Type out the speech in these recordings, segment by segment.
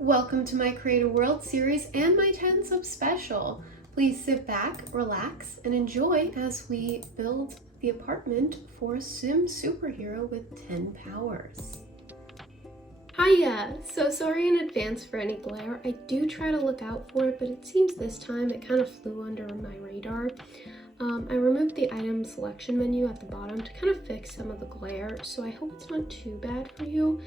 Welcome to my Create a World series and my 10 sub special. Please sit back, relax, and enjoy as we build the apartment for a sim superhero with 10 powers. Hiya! So sorry in advance for any glare. I do try to look out for it, but it seems this time it kind of flew under my radar. I removed the item selection menu at the bottom to kind of fix some of the glare, so I hope it's not too bad for you.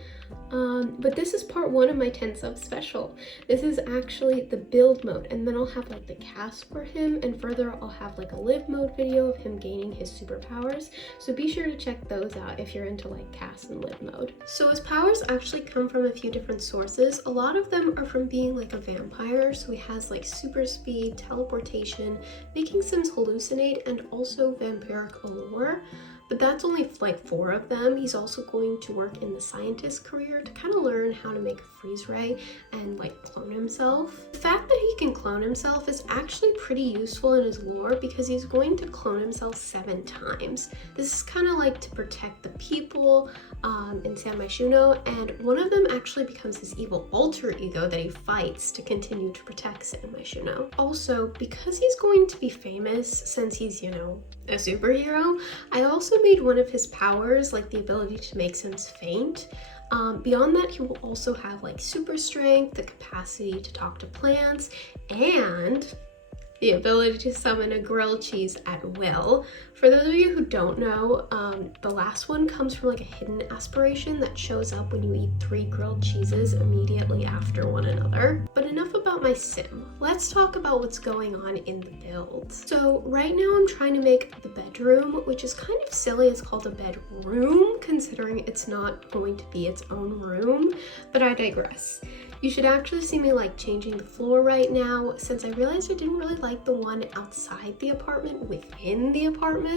But this is part 1 of my 10 sub special. This is actually the build mode, and then I'll have like the cast for him, and further I'll have like a live mode video of him gaining his superpowers. So be sure to check those out if you're into like cast and live mode. So his powers actually come from a few different sources. A lot of them are from being like a vampire, so he has like super speed, teleportation, making Sims hallucinate, and also vampiric allure. But that's only like 4 of them. He's also going to work in the scientist career to kind of learn how to make a freeze ray and like clone himself. The fact that he can clone himself is actually pretty useful in his lore because he's going to clone himself 7 times. This is kind of like to protect the people in San Myshuno, and one of them actually becomes his evil alter ego that he fights to continue to protect San Myshuno. Also, because he's going to be famous since he's, you know, a superhero, I also made one of his powers, like the ability to make Sims faint. Beyond that, he will also have like super strength, the capacity to talk to plants, and the ability to summon a grilled cheese at will. For those of you who don't know, the last one comes from like a hidden aspiration that shows up when you eat 3 grilled cheeses immediately after one another. But enough about my sim. Let's talk about what's going on in the build. So right now I'm trying to make the bedroom, which is kind of silly. It's called a bedroom considering it's not going to be its own room, but I digress. You should actually see me like changing the floor right now, since I realized I didn't really like the one outside the apartment within the apartment.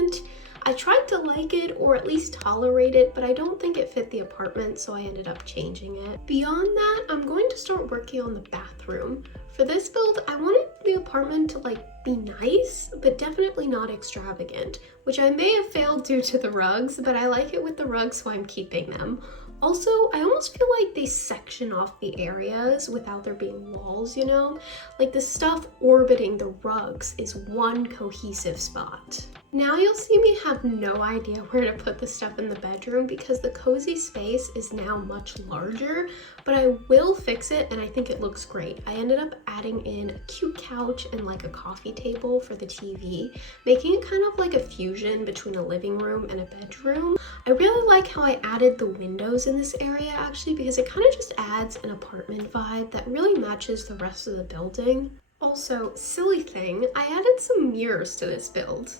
I tried to like it, or at least tolerate it, but I don't think it fit the apartment, so I ended up changing it. Beyond that, I'm going to start working on the bathroom. For this build, I wanted the apartment to like be nice, but definitely not extravagant, which I may have failed due to the rugs, but I like it with the rugs, so I'm keeping them. Also, I almost feel like they section off the areas without there being walls, you know? Like the stuff orbiting the rugs is one cohesive spot. Now you'll see me have no idea where to put the stuff in the bedroom because the cozy space is now much larger, but I will fix it and I think it looks great. I ended up adding in a cute couch and like a coffee table for the TV, making it kind of like a fusion between a living room and a bedroom. I really like how I added the windows in this area actually because it kind of just adds an apartment vibe that really matches the rest of the building. Also, silly thing, I added some mirrors to this build.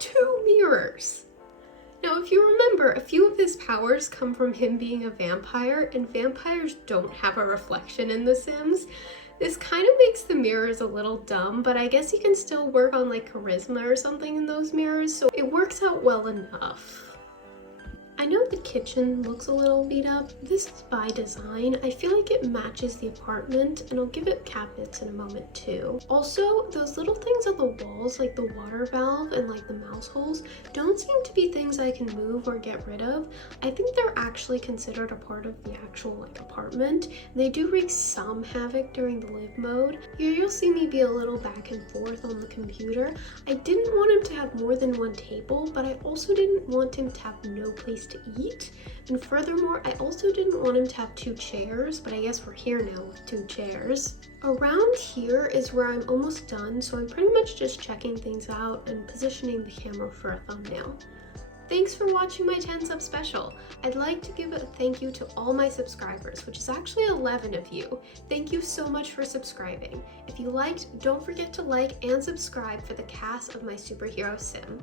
2 mirrors! Now, if you remember, a few of his powers come from him being a vampire, and vampires don't have a reflection in The Sims. This kind of makes the mirrors a little dumb, but I guess you can still work on like charisma or something in those mirrors, so it works out well enough. I know the kitchen looks a little beat up. This is by design. I feel like it matches the apartment, and I'll give it cabinets in a moment too. Also, those little things on the walls, like the water valve and like the mouse holes, don't seem to be things I can move or get rid of. I think they're actually considered a part of the actual like apartment. They do wreak some havoc during the live mode. Here you'll see me be a little back and forth on the computer. I didn't want him to have more than 1 table, but I also didn't want him to have no place to eat, and furthermore I also didn't want him to have 2 chairs, but I guess we're here now with 2 chairs. Around here is where I'm almost done, so I'm pretty much just checking things out and positioning the camera for a thumbnail. Thanks for watching my 10 sub special. I'd like to give a thank you to all my subscribers, which is actually 11 of you. Thank you so much for subscribing. If you liked, don't forget to like and subscribe for the cast of my superhero sim.